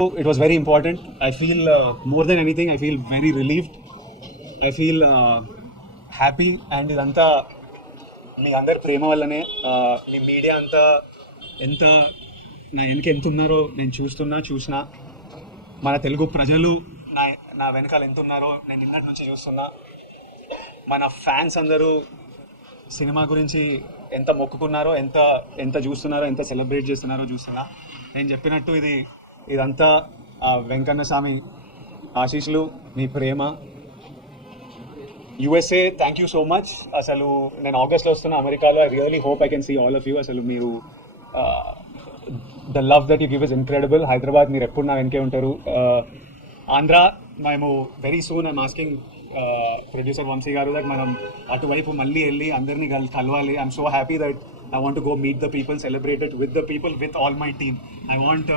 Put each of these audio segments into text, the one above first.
It was very important. I feel more than anything, I feel very relieved. I feel happy. And ఇదంతా మీ అందరి ప్రేమ వల్లనే. మీ media అంతా ఎంత నా వెనక ఎంత ఉన్నారో నేను చూసిన మన తెలుగు ప్రజలు నా నా వెనకాల ఎంత ఉన్నారో నేను నిన్నటి నుంచి చూస్తున్నా. మన ఫ్యాన్స్ అందరూ సినిమా గురించి ఎంత మొక్కుకున్నారో, ఎంత ఎంత చూస్తున్నారో, ఎంత సెలబ్రేట్ చేస్తున్నారో చూస్తున్నా. నేను చెప్పినట్టు ఇదంతా వెంకన్న స్వామి ఆశీస్సులు, మీ ప్రేమ. USA, thank you so much. అసలు నేను ఆగస్ట్లో వస్తున్నా అమెరికాలో. I really hope I can see all of you. అసలు మీరు the love that you give is incredible. Hyderabad మీరు ఎప్పుడు నా వెనకే ఉంటారు. ఆంధ్ర మేము very soon I'm asking producer Vamsi garu that మనం అటువైపు మళ్ళీ వెళ్ళి అందరినీ కలవాలి. I'm so happy that I want go meet the people, celebrate it with the people, with all my team. I want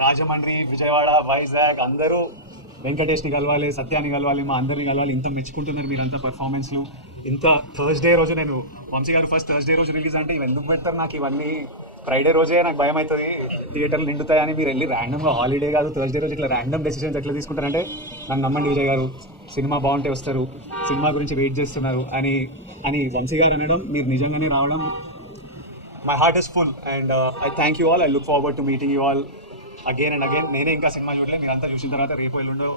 Rajahmundry, Vijayawada, Vizag అందరూ వెంకటేష్ని కలవాలి, సత్యాన్ని కలవాలి, మా అందరిని కలవాలి. ఇంత మెచ్చుకుంటున్నారు మీరంతా పర్ఫార్మెన్స్లు. ఇంత థర్స్డే రోజు నేను వంశీ గారు ఫస్ట్ థర్స్డే రోజు రిలీజ్ అంటే ఇవి ఎందుకు పెడతారు నాకు ఇవన్నీ, ఫ్రైడే రోజే నాకు భయం అవుతుంది థియేటర్లు నిండుతాయని. మీరు వెళ్ళి ర్యాండమ్గా హాలిడే కాదు థర్స్డే రోజు ఇట్లా ర్యాండమ్ డెసిషన్స్ ఎట్లా తీసుకుంటారంటే నన్ను నమ్మండి విజయ్ గారు, సినిమా బాగుంటే వస్తారు, సినిమా గురించి వెయిట్ చేస్తున్నారు అని వంశీ గారు అనడం, మీరు నిజంగానే రావడం, my heart is full. And I thank you all. I look forward to meeting you all again and again. నేనే ఇంకా సినిమా చూడలేదు, మీరంతా చూసిన తర్వాత రేపు ఎల్లుండో